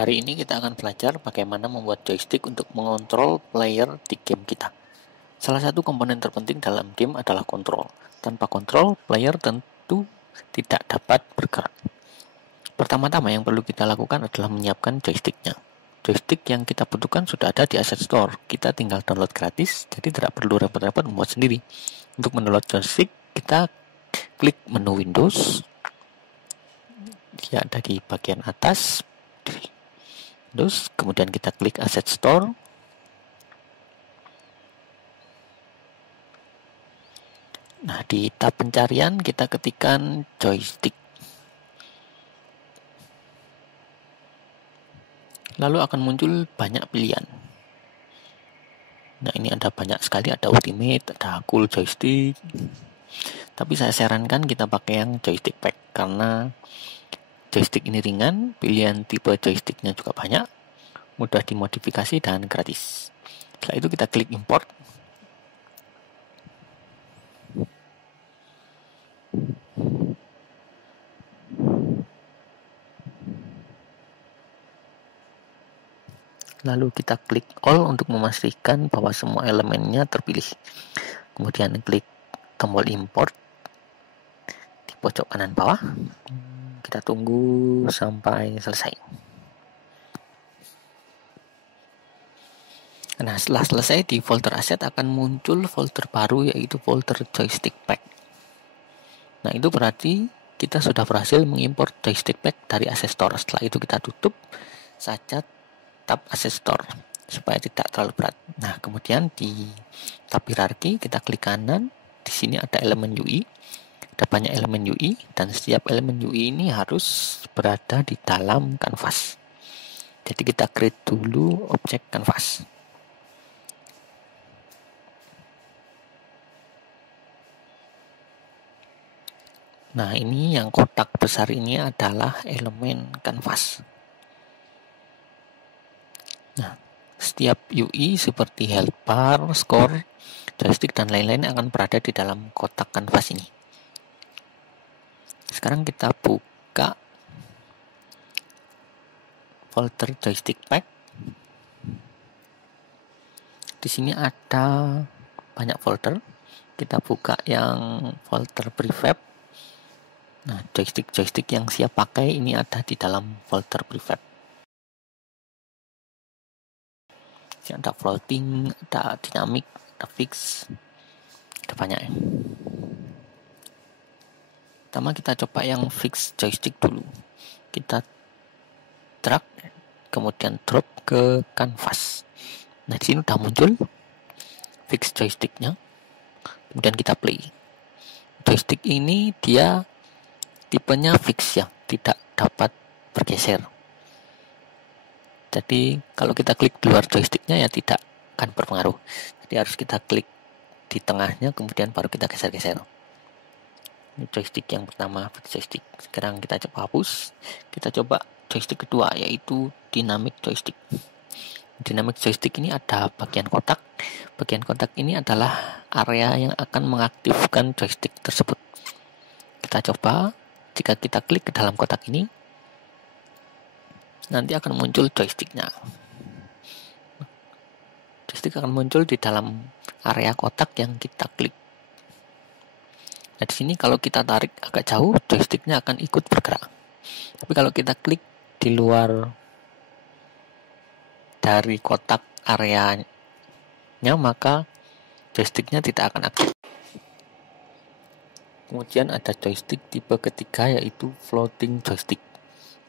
Hari ini kita akan belajar bagaimana membuat joystick untuk mengontrol player di game kita. Salah satu komponen terpenting dalam game adalah kontrol. Tanpa kontrol, player tentu tidak dapat bergerak. Pertama-tama yang perlu kita lakukan adalah menyiapkan joysticknya. Joystick yang kita butuhkan sudah ada di Asset Store. Kita tinggal download gratis, jadi tidak perlu repot-repot membuat sendiri. Untuk mendownload joystick, kita klik menu Windows. Dia ada di bagian atas. Terus kemudian kita klik Asset Store. Nah, di tab pencarian kita ketikkan joystick. Lalu akan muncul banyak pilihan. Nah, ini ada banyak sekali, ada Ultimate, ada Cool Joystick. Tapi saya sarankan kita pakai yang joystick pack karena joystick ini ringan, pilihan tipe joysticknya juga banyak, mudah dimodifikasi dan gratis. Setelah itu kita klik import. Lalu kita klik all untuk memastikan bahwa semua elemennya terpilih. Kemudian klik tombol import di pojok kanan bawah. Kita tunggu sampai selesai. Nah, setelah selesai di folder aset akan muncul folder baru, yaitu folder joystick pack. Nah, itu berarti kita sudah berhasil mengimpor joystick pack dari Asset Store. Setelah itu kita tutup saja tab Asset Store supaya tidak terlalu berat. Nah, kemudian di tab hierarki kita klik kanan. Di sini ada elemen UI. Ada banyak elemen UI dan setiap elemen UI ini harus berada di dalam kanvas. Jadi kita create dulu objek kanvas. Nah, ini yang kotak besar ini adalah elemen kanvas. Nah, setiap UI seperti health bar, score, joystick, dan lain-lain akan berada di dalam kotak kanvas ini. Sekarang kita buka folder joystick pack. Di sini ada banyak folder. Kita buka yang folder prefab. Nah, joystick yang siap pakai ini ada di dalam folder prefab. Ada floating, ada dynamic, ada fix, ada banyak ya. Pertama kita coba yang fix joystick dulu. Kita drag, kemudian drop ke canvas. Nah, di sini udah muncul fix joysticknya. Kemudian kita play. Joystick ini dia tipenya fix ya, tidak dapat bergeser. Jadi kalau kita klik di luar joysticknya ya tidak akan berpengaruh. Jadi harus kita klik di tengahnya, kemudian baru kita geser-geser. Ini joystick yang pertama, fix joystick. Sekarang kita coba hapus. Kita coba joystick kedua, yaitu dynamic joystick. Dynamic joystick ini ada bagian kotak. Bagian kotak ini adalah area yang akan mengaktifkan joystick tersebut. Kita coba, jika kita klik ke dalam kotak ini, nanti akan muncul joysticknya. Joystick akan muncul di dalam area kotak yang kita klik. Nah, di sini kalau kita tarik agak jauh, joysticknya akan ikut bergerak. Tapi kalau kita klik di luar dari kotak areanya, maka joysticknya tidak akan aktif. Kemudian ada joystick tipe ketiga, yaitu floating joystick.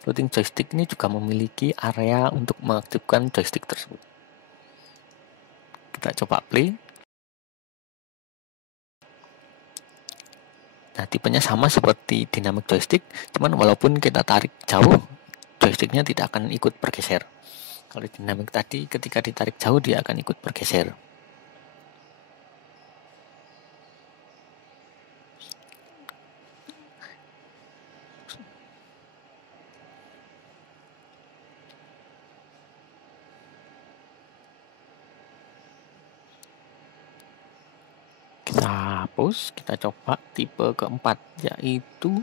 Floating joystick ini juga memiliki area untuk mengaktifkan joystick tersebut. Kita coba play. Nah, tipenya sama seperti dynamic joystick, cuman walaupun kita tarik jauh, joysticknya tidak akan ikut bergeser. Kalau dynamic tadi, ketika ditarik jauh, dia akan ikut bergeser. Kita hapus, kita coba tipe keempat, yaitu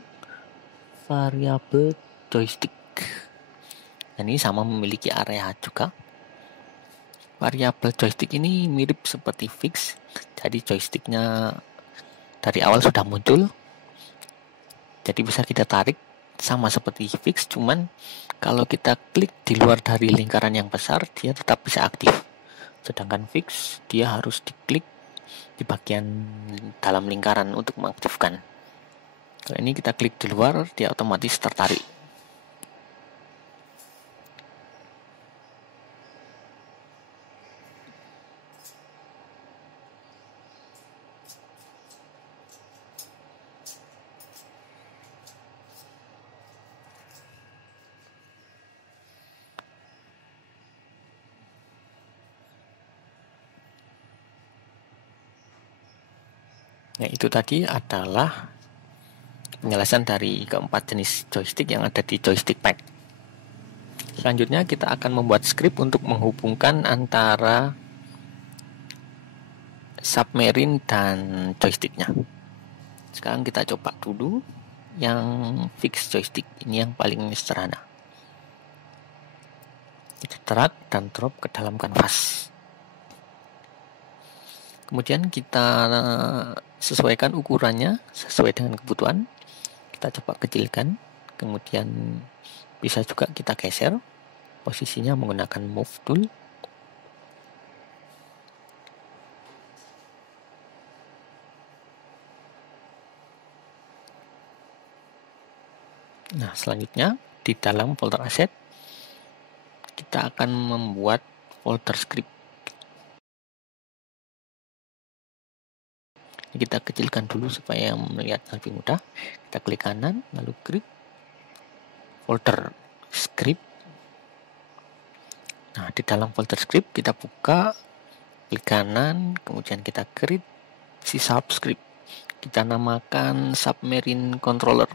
variable joystick. Dan ini sama memiliki area juga. Variabel joystick ini mirip seperti fix, jadi joysticknya dari awal sudah muncul, jadi bisa kita tarik sama seperti fix, cuman kalau kita klik di luar dari lingkaran yang besar, dia tetap bisa aktif. Sedangkan fix, dia harus diklik di bagian dalam lingkaran untuk mengaktifkan. Kalau ini kita klik di luar, dia otomatis tertarik. Nah, itu tadi adalah penjelasan dari keempat jenis joystick yang ada di joystick pack. Selanjutnya kita akan membuat script untuk menghubungkan antara submarine dan joysticknya. Sekarang kita coba dulu yang fix joystick, ini yang paling sederhana. Kita drag dan drop ke dalam kanvas. Kemudian kita sesuaikan ukurannya sesuai dengan kebutuhan. Kita coba kecilkan, kemudian bisa juga kita geser posisinya menggunakan move tool. Nah, selanjutnya di dalam folder asset kita akan membuat folder script. Kita kecilkan dulu supaya melihat lebih mudah. Kita klik kanan, lalu klik folder script. Nah, di dalam folder script kita buka, klik kanan, kemudian kita create si subscript. Kita namakan submarine controller.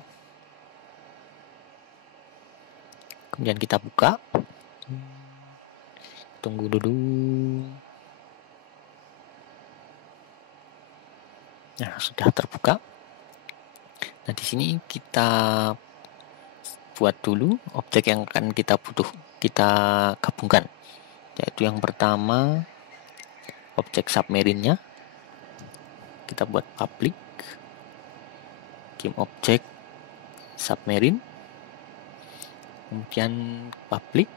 Kemudian kita buka. Tunggu dulu. Nah, sudah terbuka. Nah, di sini kita buat dulu objek yang akan kita gabungkan. Yaitu yang pertama objek submarine-nya. Kita buat public game object submarine. Kemudian public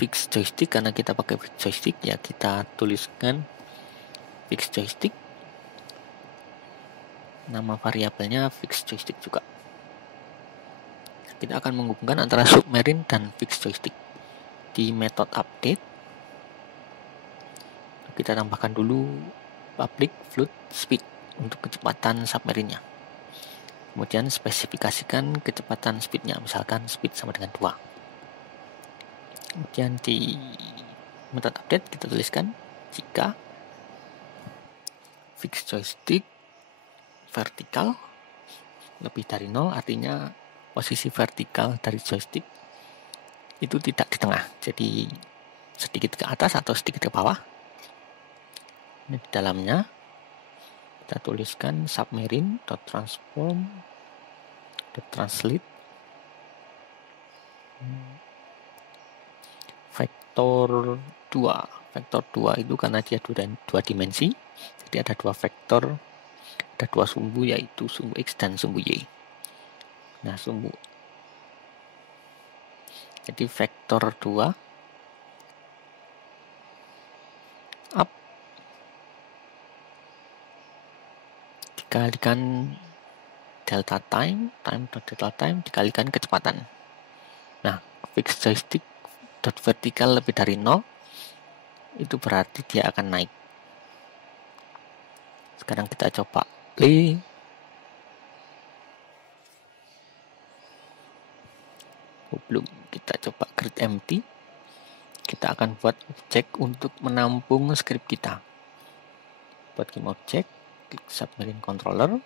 fix joystick, karena kita pakai fix joystick ya kita tuliskan fix joystick. Nama variabelnya fix joystick juga. Kita akan menghubungkan antara submarine dan fix joystick. Di method update kita tambahkan dulu public float speed untuk kecepatan submarine-nya. Kemudian spesifikasikan kecepatan speed-nya, misalkan speed sama dengan 2. Kemudian di method update kita tuliskan jika fix joystick vertikal lebih dari 0, artinya posisi vertikal dari joystick itu tidak di tengah, jadi sedikit ke atas atau sedikit ke bawah. Ini di dalamnya kita tuliskan submarine.transform.translate vektor 2. Vektor 2 itu karena dia dua dimensi, jadi ada dua vektor, ada dua sumbu, yaitu sumbu X dan sumbu Y. Nah, jadi vektor 2 up dikalikan delta time dikalikan kecepatan. Nah, fix joystick dot vertikal lebih dari 0, itu berarti dia akan naik. Sekarang kita coba play. Belum, kita coba create empty. Kita akan buat objek untuk menampung script kita. Buat game object, klik submarine controller,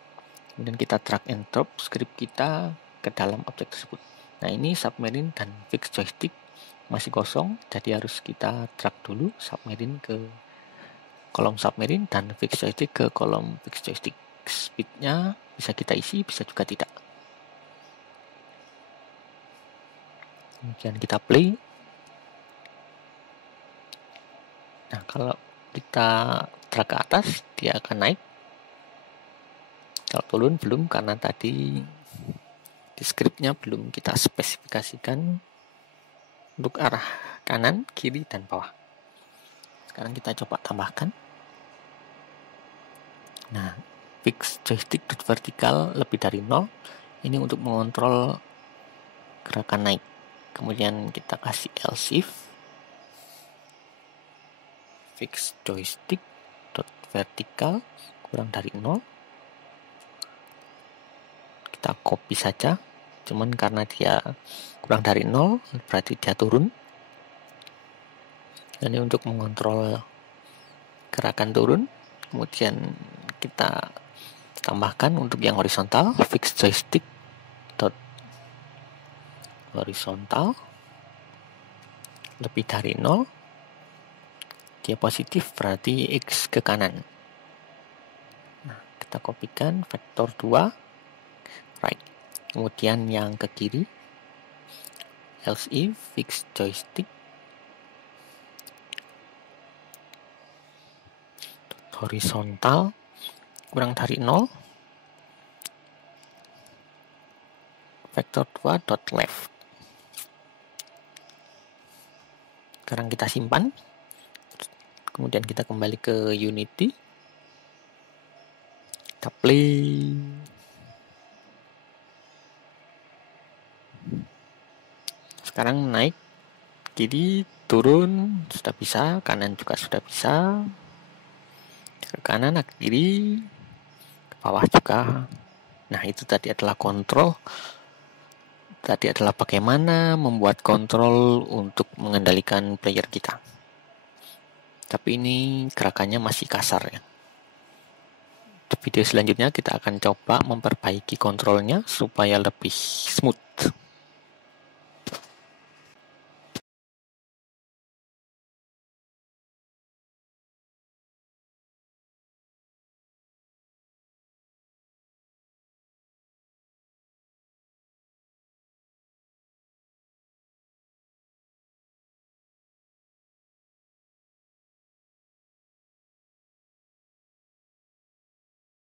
kemudian kita drag and drop script kita ke dalam objek tersebut. Nah, ini submarine dan fix joystick masih kosong, jadi harus kita drag dulu submarine ke kolom submarine dan fix joystick ke kolom fix joystick. Speednya bisa kita isi, bisa juga tidak. Kemudian kita play. Nah, kalau kita drag ke atas, dia akan naik. Kalau turun belum, karena tadi di scriptnya belum kita spesifikasikan untuk arah kanan, kiri, dan bawah. Sekarang kita coba tambahkan. Nah, fix joystick vertikal lebih dari 0. Ini untuk mengontrol gerakan naik. Kemudian kita kasih else if fix joystick vertikal kurang dari 0. Kita copy saja, cuman karena dia kurang dari 0 berarti dia turun. Ini untuk mengontrol gerakan turun. Kemudian kita tambahkan untuk yang horizontal, fix joystick horizontal lebih dari 0. Dia positif berarti X ke kanan. Nah, kita kopikan vektor 2 right. Kemudian yang ke kiri, else if fix joystick horizontal kurang dari 0, vektor 2 dot left. Sekarang kita simpan. Kemudian kita kembali ke Unity. Kita play. Sekarang naik, kiri, turun, sudah bisa. Kanan juga sudah bisa. Ke kanan, ke kiri, ke bawah juga. Nah, itu tadi adalah kontrol. Tadi adalah bagaimana membuat kontrol untuk mengendalikan player kita. Tapi ini gerakannya masih kasar ya. Di video selanjutnya kita akan coba memperbaiki kontrolnya supaya lebih smooth.